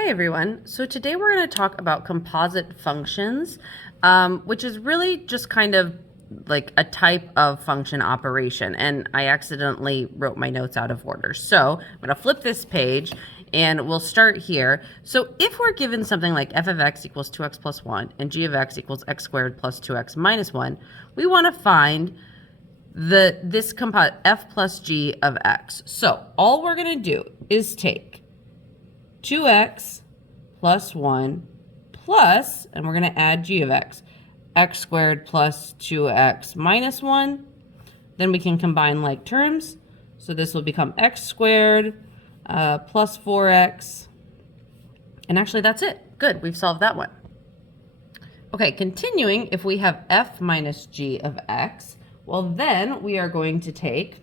Hi everyone. So today we're going to talk about composite functions, which is really just kind of like a type of function operation. And I accidentally wrote my notes out of order. So I'm going to flip this page and we'll start here. So if we're given something like f of x equals 2x plus 1 and g of x equals x squared plus 2x minus 1, we want to find this composite f plus g of x. So all we're going to do is take 2x plus 1 plus, and we're going to add g of x, x squared plus 2x minus 1. Then we can combine like terms. So this will become x squared plus 4x. And actually that's it. Good, we've solved that one. Okay, continuing, if we have f minus g of x, well then we are going to take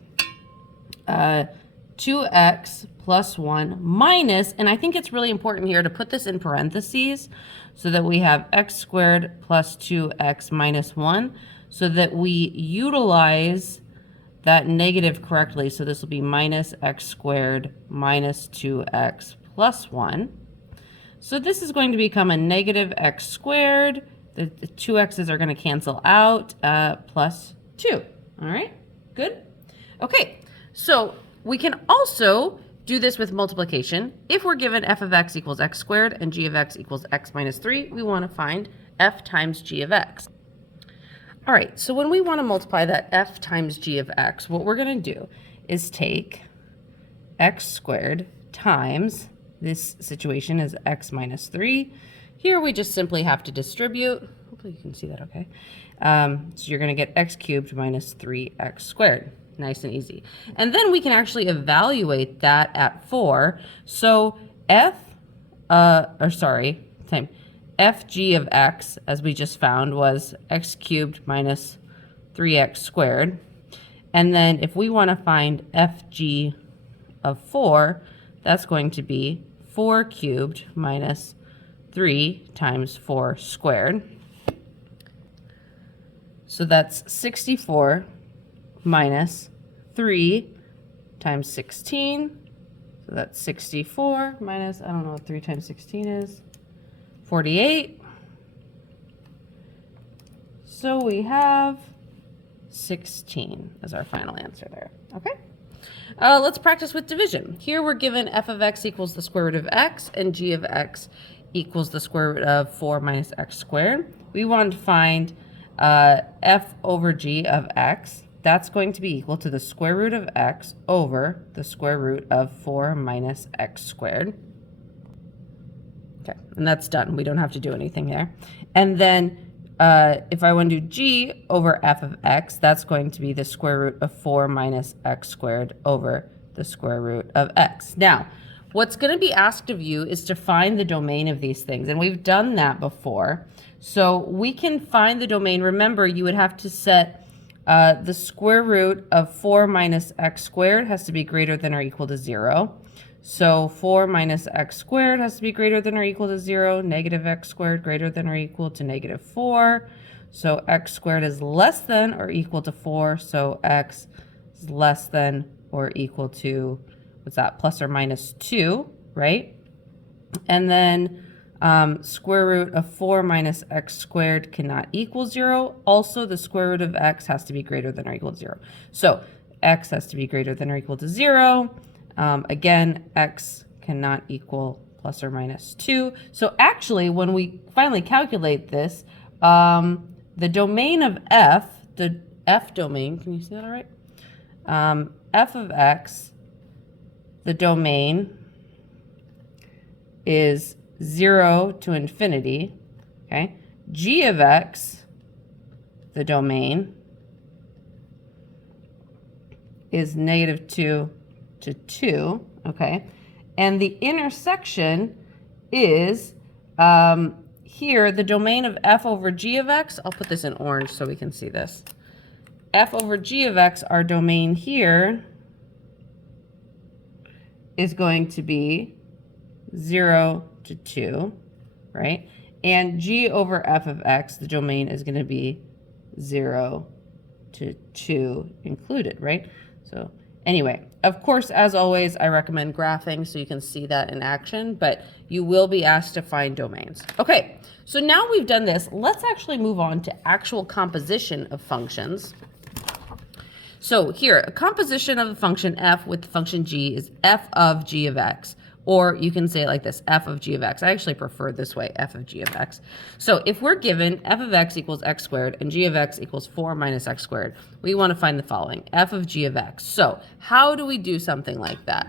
2x plus 1 minus, and I think it's really important here to put this in parentheses so that we have x squared plus 2x minus 1 so that we utilize that negative correctly. So this will be minus x squared minus 2x plus 1. So this is going to become a negative x squared. The two x's are going to cancel out, plus 2. All right, good. Okay, so we can also do this with multiplication. If we're given f of x equals x squared and g of x equals x minus 3, we want to find f times g of x. All right, so when we want to multiply that f times g of x, what we're going to do is take x squared times, this situation is x minus 3. Here we just simply have to distribute. Hopefully you can see that okay. So you're going to get x cubed minus 3x squared. Nice and easy. And then we can actually evaluate that at 4. So fg of x, as we just found, was x cubed minus 3x squared. And then if we want to find fg of 4, that's going to be 4 cubed minus 3 times 4 squared. So that's 64 minus 3 times 16. So that's 64 minus, I don't know what 3 times 16 is, 48. So we have 16 as our final answer there. Okay. Let's practice with division. Here we're given f of x equals the square root of x and g of x equals the square root of 4 minus x squared. We want to find f over g of x. That's going to be equal to the square root of x over the square root of 4 minus x squared. Okay, and that's done. We don't have to do anything there. And then if I want to do g over f of x, that's going to be the square root of 4 minus x squared over the square root of x. Now, what's going to be asked of you is to find the domain of these things, and we've done that before. So we can find the domain. Remember, you would have to set the square root of 4 minus x squared has to be greater than or equal to 0. So 4 minus x squared has to be greater than or equal to 0. Negative x squared greater than or equal to negative 4. So x squared is less than or equal to 4. So x is less than or equal to, what's that, plus or minus 2, right? And then square root of 4 minus x squared cannot equal 0. Also, the square root of x has to be greater than or equal to 0. So x has to be greater than or equal to 0. Again, x cannot equal plus or minus 2. So actually, when we finally calculate this, the domain of f, the f domain, can you see that all right? F of x, the domain is 0 to infinity, okay? G of x, the domain, is negative 2 to 2, okay? And the intersection is, here, the domain of f over g of x, I'll put this in orange so we can see this. F over g of x, our domain here, is going to be 0 to 2, right? And g over f of x, the domain is going to be 0 to 2 included, right? So Anyway, of course, as always, I recommend graphing so you can see that in action, but you will be asked to find domains. Okay, so now we've done this, let's actually move on to actual composition of functions. So here, a composition of the function f with the function g is f of g of x. Or you can say it like this, f of g of x. I actually prefer this way, f of g of x. So if we're given f of x equals x squared and g of x equals 4 minus x squared, we want to find the following, f of g of x. So how do we do something like that?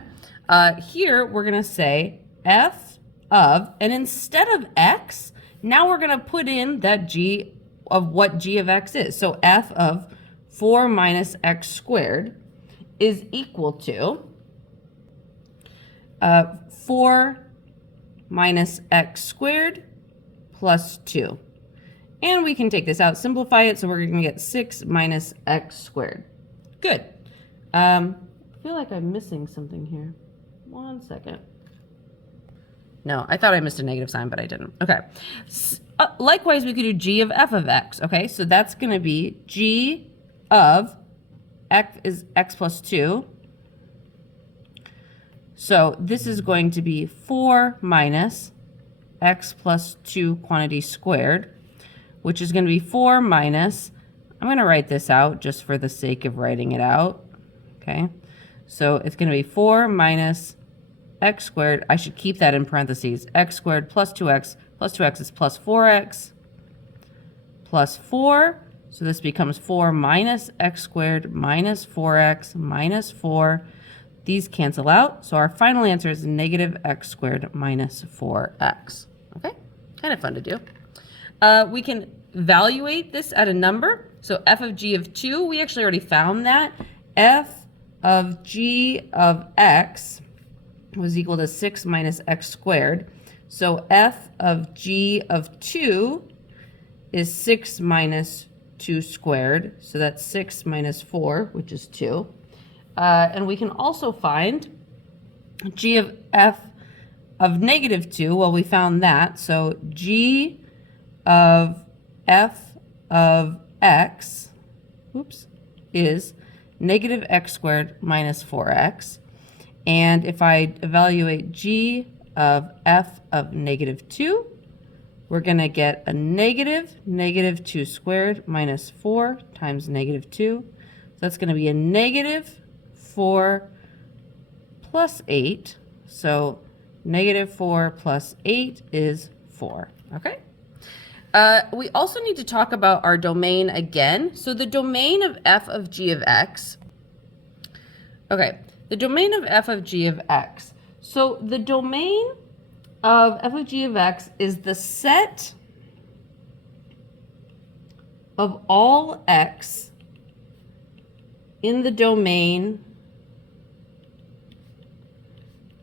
Here, we're going to say f of, and instead of x, now we're going to put in that g of what g of x is. So f of 4 minus x squared is equal to 4 minus x squared plus 2. And we can take this out, simplify it, so we're going to get 6 minus x squared. Good. I feel like I'm missing something here. 1 second. No, I thought I missed a negative sign, but I didn't. Okay. Likewise, we could do g of f of x. Okay, so that's going to be g of x is x plus 2. So this is going to be 4 minus x plus 2 quantity squared, which is going to be 4 minus, I'm going to write this out just for the sake of writing it out. Okay, so it's going to be 4 minus x squared. I should keep that in parentheses. X squared plus 2x is plus 4x plus 4. So this becomes 4 minus x squared minus 4x minus 4. These cancel out, so our final answer is negative x squared minus 4x. Okay, kind of fun to do. We can evaluate this at a number. So f of g of 2, we actually already found that. F of g of x was equal to 6 minus x squared. So f of g of 2 is 6 minus 2 squared. So that's 6 minus 4, which is 2. And we can also find g of f of negative 2. Well, we found that. So g of f of x, is negative x squared minus 4x. And if I evaluate g of f of negative 2, we're going to get a negative 2 squared minus 4 times negative 2. So that's going to be a negative 4 plus 8. So negative 4 plus 8 is 4. Okay. We also need to talk about our domain again. So the domain of f of g of x. Okay, the domain of f of g of x. So the domain of f of g of x is the set of all x in the domain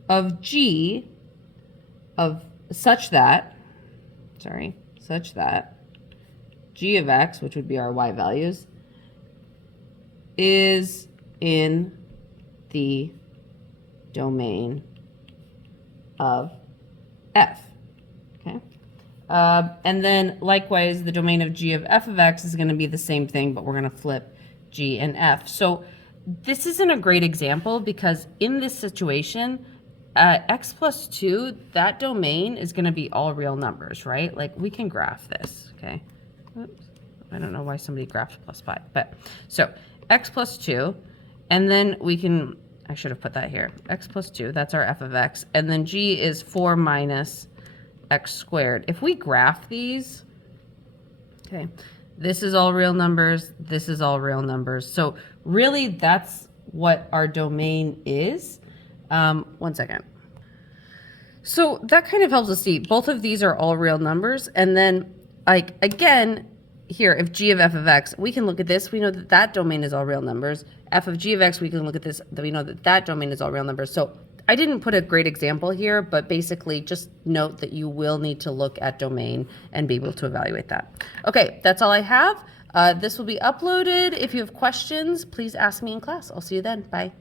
of g of such that g of x, which would be our y values, is in the domain of f. Okay. And then likewise, the domain of g of f of x is going to be the same thing, but we're going to flip g and f. So this isn't a great example because in this situation, x plus 2, that domain is going to be all real numbers, right? Like we can graph this, okay? Oops. I don't know why somebody graphed plus 5, but so x plus 2, and then we can, I should have put that here, x plus 2, that's our f of x, and then g is 4 minus x squared. If we graph these, okay, this is all real numbers, this is all real numbers. So really that's what our domain is. 1 second. So that kind of helps us see both of these are all real numbers. And then like, again, here, if g of f of x, we can look at this. We know that that domain is all real numbers. F of g of x, we can look at this. We know that that domain is all real numbers. So I didn't put a great example here, but basically just note that you will need to look at domain and be able to evaluate that. Okay, that's all I have. This will be uploaded. If you have questions, please ask me in class. I'll see you then. Bye.